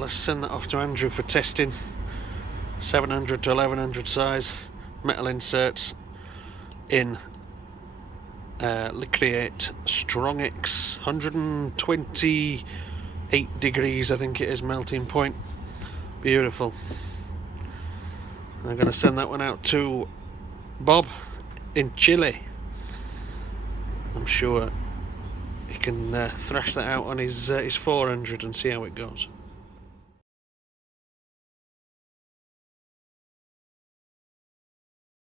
let's send that off to Andrew for testing. 700 to 1100 size metal inserts in Liquidate Strongix, 128 degrees I think it is melting point. Beautiful. I'm going to send that one out to Bob in Chile. I'm sure he can thrash that out on his 400 and see how it goes.